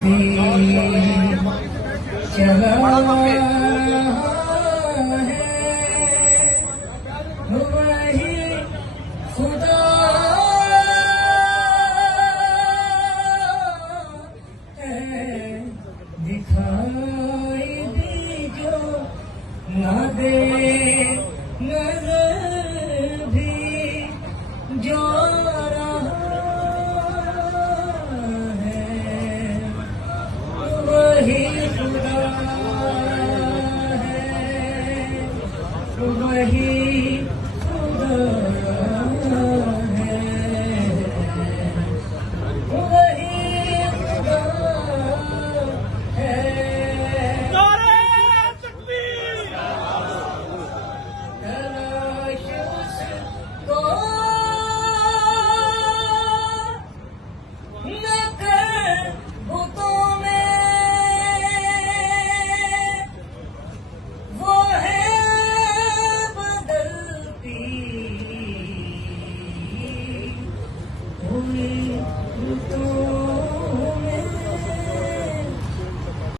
चला है वही खुदा है, दिखाई दी जो ना दे नजर भी जो वही खुदा है, वही खुदा है, वही खुदा है। नारे तकबीर! तलाश उसको न कर बुतों में, तो